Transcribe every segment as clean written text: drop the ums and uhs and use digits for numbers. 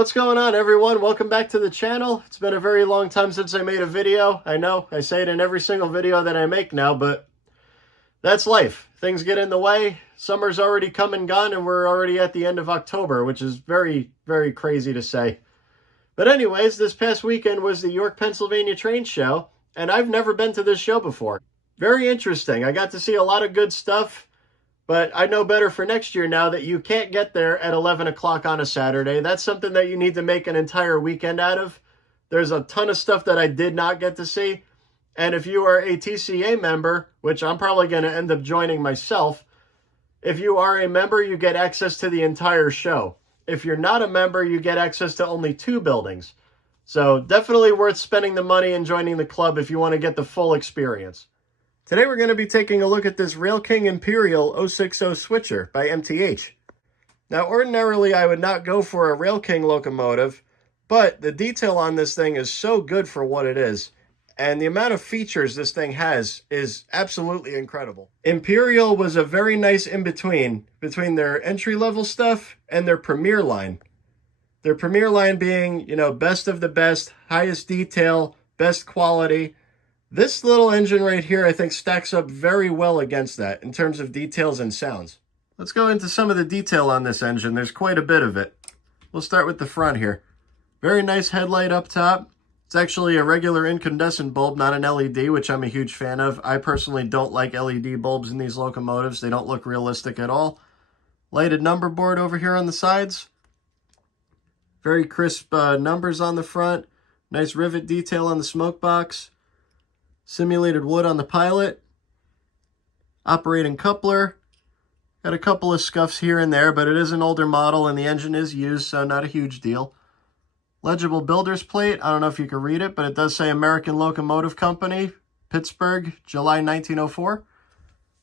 What's going on, everyone? Welcome back to the channel. It's been a very long time since I made a video. I know I say it in every single video that I make now, but that's life. Things get in the way. Summer's already come and gone, and we're already at the end of October, which is very, very crazy to say. But anyways, this past weekend was the York, Pennsylvania train show, and I've never been to this show before. Very interesting. I got to see a lot of good stuff. But I know better for next year now that you can't get there at 11 o'clock on a Saturday. That's something that you need to make an entire weekend out of. There's a ton of stuff that I did not get to see. And if you are a TCA member, which I'm probably going to end up joining myself, if you are a member, you get access to the entire show. If you're not a member, you get access to only 2 buildings. So definitely worth spending the money and joining the club if you want to get the full experience. Today we're going to be taking a look at this Rail King Imperial 060 switcher by MTH. Now ordinarily I would not go for a Rail King locomotive, but the detail on this thing is so good for what it is, and the amount of features this thing has is absolutely incredible. Imperial was a very nice in-between their entry-level stuff and their Premier line. Their Premier line being, best of the best, highest detail, best quality. This little engine right here, I think, stacks up very well against that in terms of details and sounds. Let's go into some of the detail on this engine. There's quite a bit of it. We'll start with the front here. Very nice headlight up top. It's actually a regular incandescent bulb, not an LED, which I'm a huge fan of. I personally don't like LED bulbs in these locomotives. They don't look realistic at all. Lighted number board over here on the sides. Very crisp numbers on the front. Nice rivet detail on the smoke box. Simulated wood on the pilot. Operating coupler. Got a couple of scuffs here and there, but it is an older model and the engine is used, so not a huge deal. Legible builder's plate. I don't know if you can read it, but it does say American Locomotive Company, Pittsburgh, July 1904.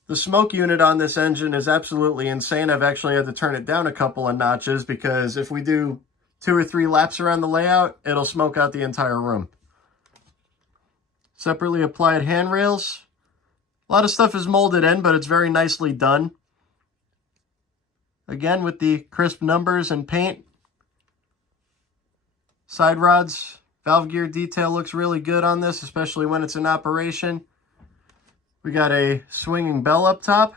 The smoke unit on this engine is absolutely insane. I've actually had to turn it down a couple of notches because if we do 2 or 3 laps around the layout, it'll smoke out the entire room. Separately applied handrails. A lot of stuff is molded in, but it's very nicely done. Again, with the crisp numbers and paint. Side rods, valve gear detail looks really good on this, especially when it's in operation. We got a swinging bell up top.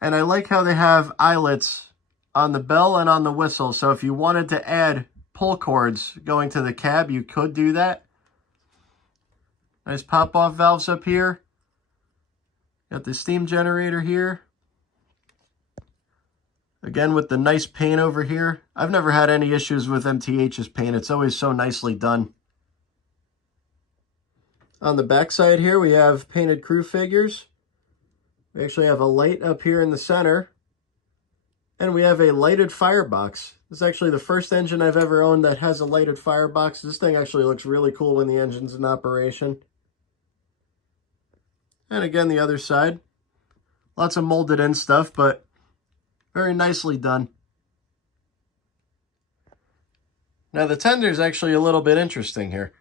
And I like how they have eyelets on the bell and on the whistle. So if you wanted to add pull cords going to the cab, you could do that. Nice pop-off valves up here. Got the steam generator here. Again, with the nice paint over here. I've never had any issues with MTH's paint. It's always so nicely done. On the back side here, we have painted crew figures. We actually have a light up here in the center. And we have a lighted firebox. This is actually the first engine I've ever owned that has a lighted firebox. This thing actually looks really cool when the engine's in operation. And again, the other side. Lots of molded in stuff, but very nicely done. Now the tender is actually a little bit interesting here.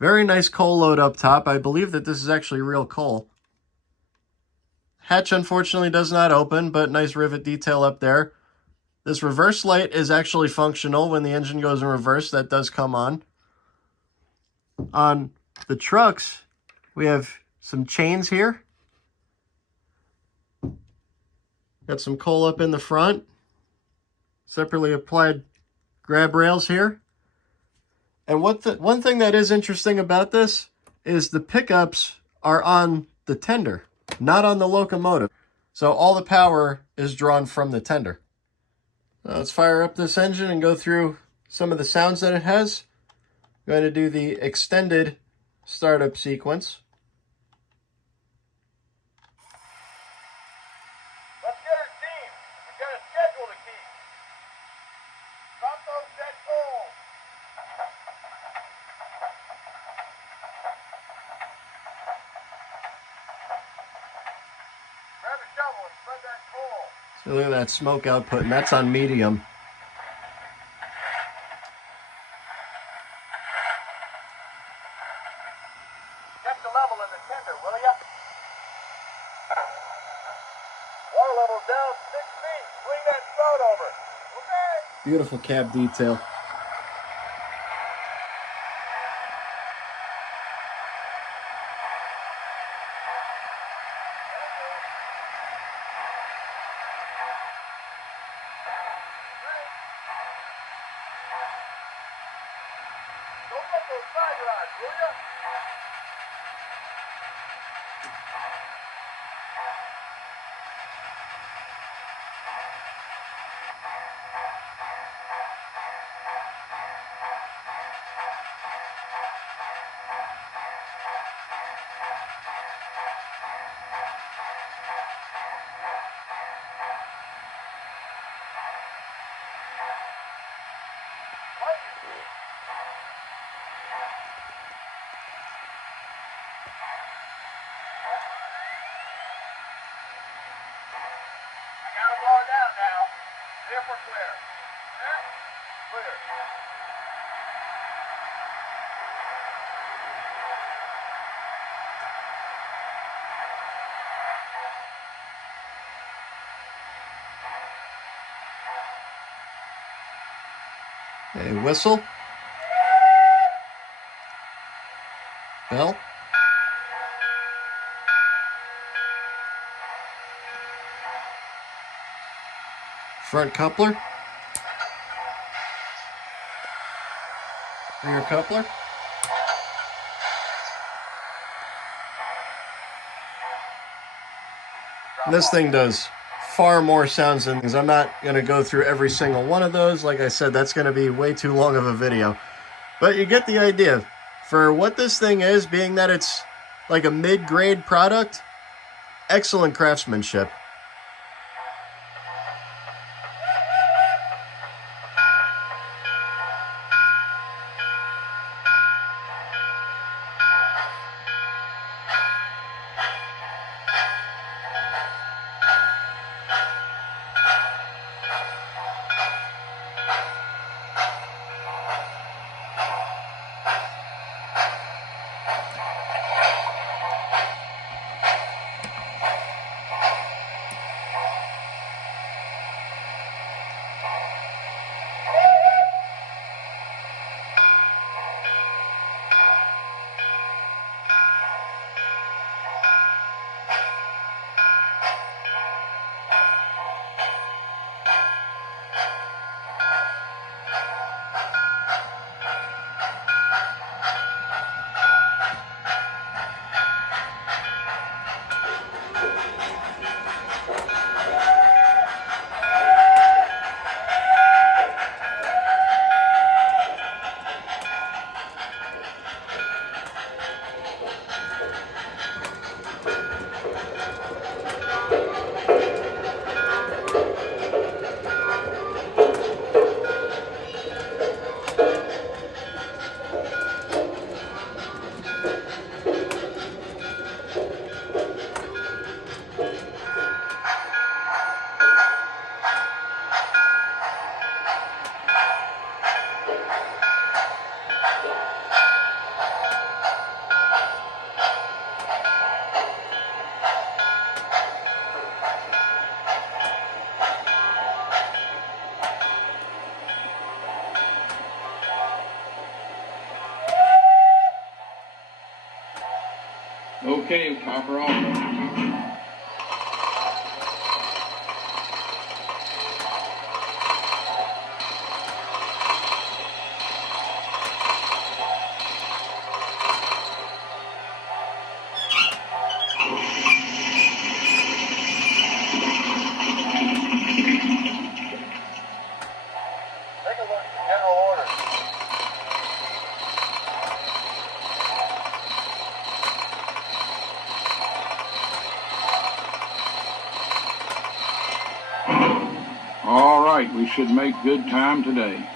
Very nice coal load up top. I believe that this is actually real coal. Hatch unfortunately does not open, but nice rivet detail up there. This reverse light is actually functional. When the engine goes in reverse, that does come on. On the trucks, we have some chains here. Got some coal up in the front. Separately applied grab rails here. And one thing that is interesting about this is the pickups are on the tender, not on the locomotive. So all the power is drawn from the tender. Now let's fire up this engine and go through some of the sounds that it has. I'm going to do the extended startup sequence. So look at that smoke output, and that's on medium. Check the level in the tender, will ya? Water level's down 6 feet. Swing that spout over. Okay. Beautiful cab detail. Don't get those side rods, will ya? I gotta blow it down now. Clear for clear. Clear? Clear. A whistle. Bell. Front coupler. Rear coupler. This thing does far more sounds than things. I'm not going to go through every single one of those. Like I said, that's going to be way too long of a video. But you get the idea. For what this thing is, being that it's like a mid-grade product, excellent craftsmanship. Okay, popper off. Take a look at the general order. All right, we should make good time today.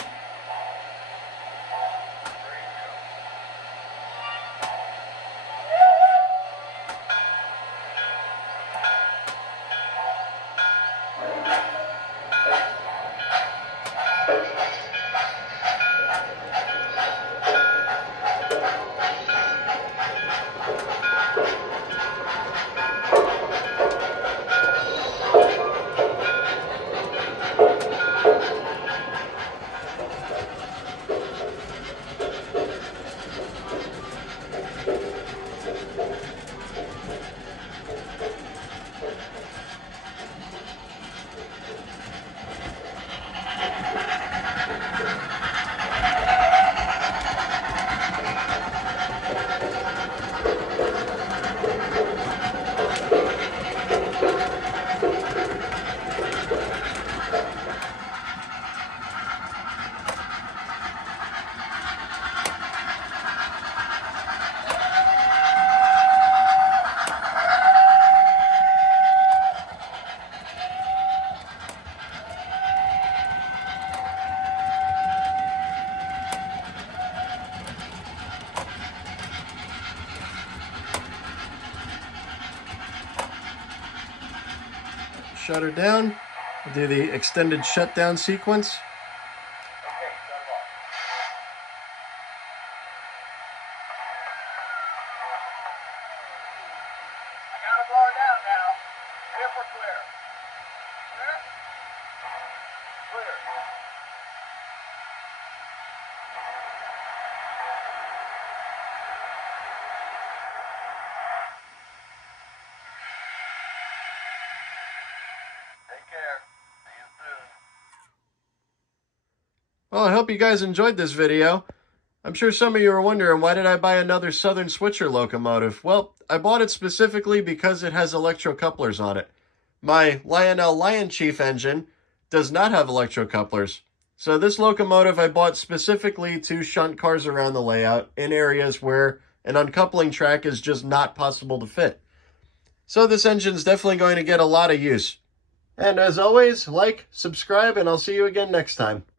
shut her down. We'll do the extended shutdown sequence. Okay, shut it off. I gotta blow it down now. See if we're clear. Clear? Clear. Take care. See you soon. Well, I hope you guys enjoyed this video. I'm sure some of you are wondering, why did I buy another Southern Switcher locomotive? Well, I bought it specifically because it has electrocouplers on it. My Lionel Lion Chief engine does not have electrocouplers. So this locomotive I bought specifically to shunt cars around the layout in areas where an uncoupling track is just not possible to fit. So this engine's definitely going to get a lot of use. And as always, like, subscribe, and I'll see you again next time.